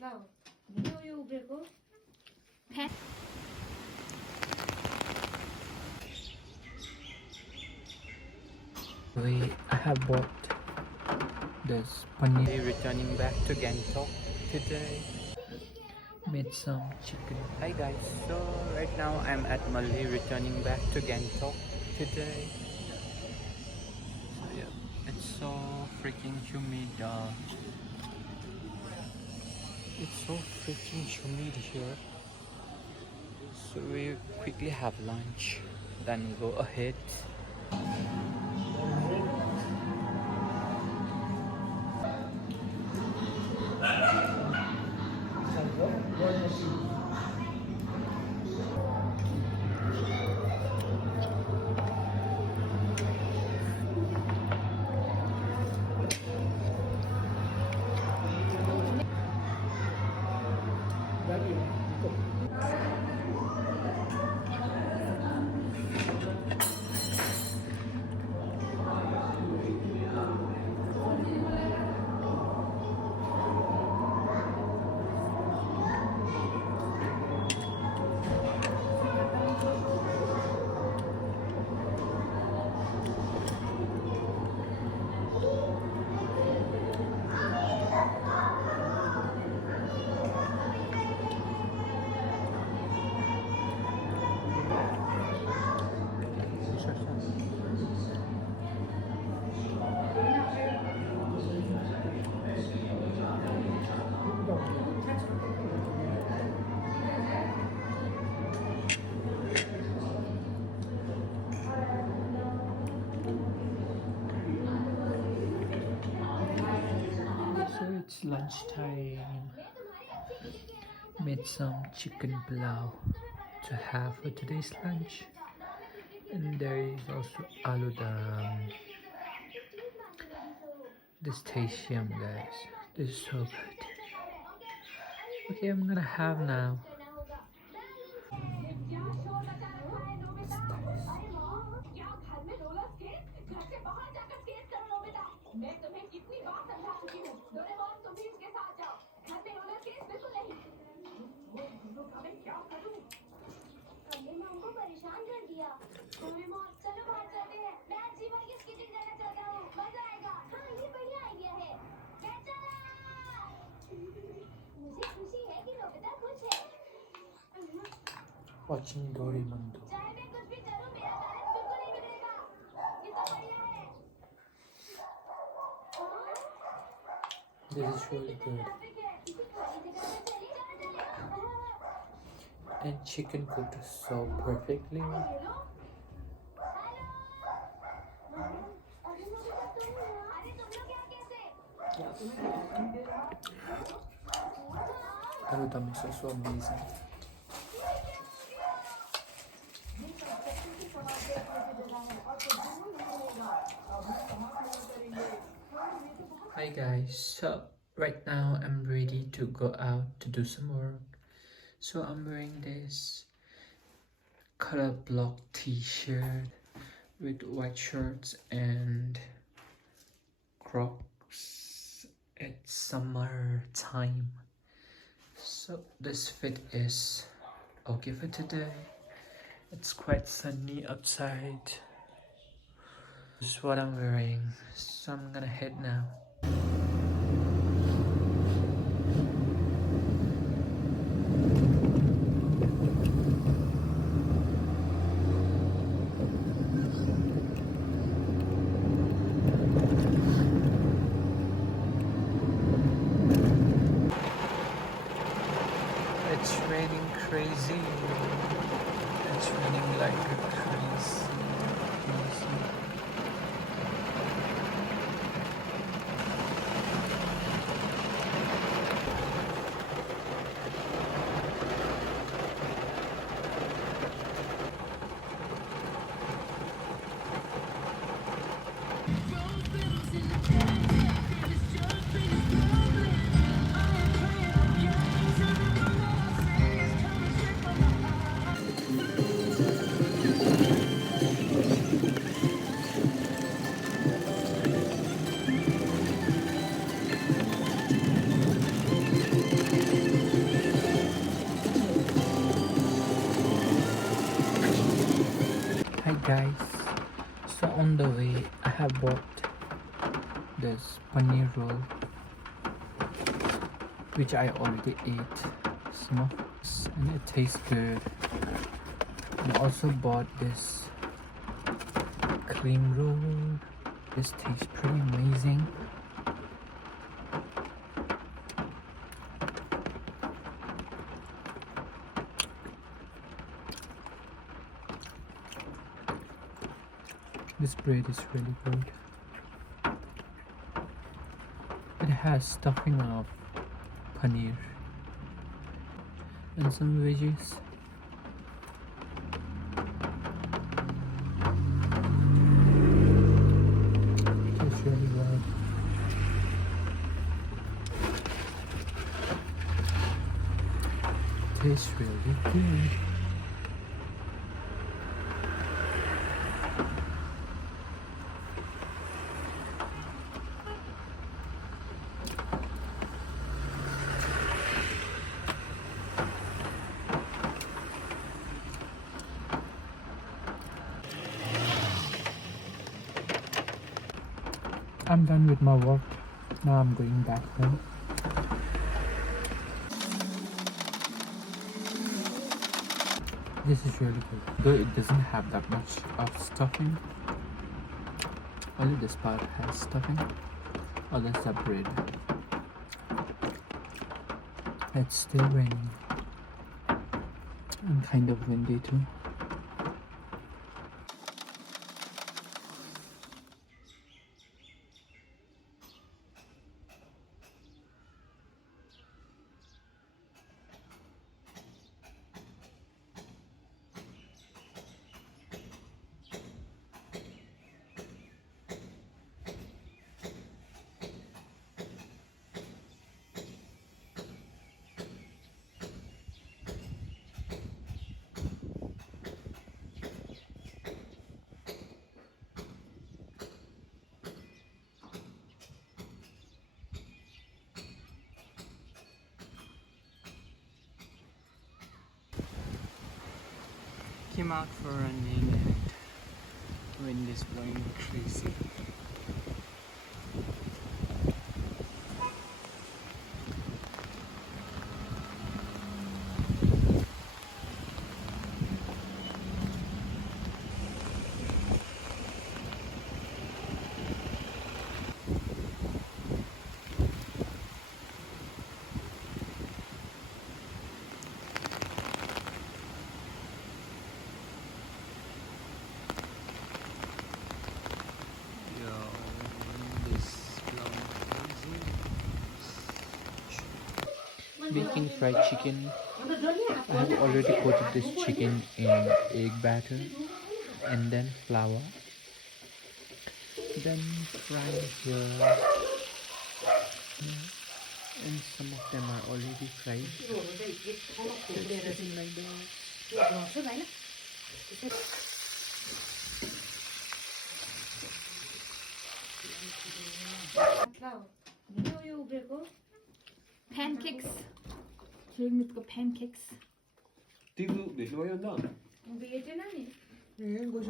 Wow. Video you break. I have bought this paneer. Returning back to Gangtok today. Made some chicken. Hi guys, so right now I'm at Malay, returning back to Gangtok today. So yeah, it's so freaking humid. It's so freaking humid here. So we quickly have lunch, then go ahead. So it's lunchtime. Made some chicken pulao to have for today's lunch. And there is also aloo dum. This tastes yum, guys. This is so good. Okay, I'm gonna have now. Watching Doraemon. This is really good. And chicken cooked so perfectly. Aloo dum is also amazing. Hi guys, so right now I'm ready to go out to do some work. So I'm wearing this color block t-shirt with white shorts and Crocs. It's summer time, so this fit is okay for today. It's quite sunny outside. This is what I'm wearing, so I'm gonna head now. It's raining crazy. It's raining like a crazy. guys, so on the way I have bought this paneer roll which I already ate some of this and it tastes good. And I also bought this cream roll. This tastes pretty amazing. This bread is really good. It has stuffing of paneer and some veggies. Tastes really well. Tastes really good. I'm done with my work. Now I'm going back home. This is really good. Though it doesn't have that much of stuffing. Only this part has stuffing. Oh, that's the bread. It's still raining. And kind of windy too. Came out for running and wind is blowing crazy. Making fried chicken. I have already coated this chicken in egg batter and then flour. Then fry here. And some of them are already fried. Just like that. Pancakes. Pancakes. Digo, deixa eu olhar. Não veio de nada. Gosto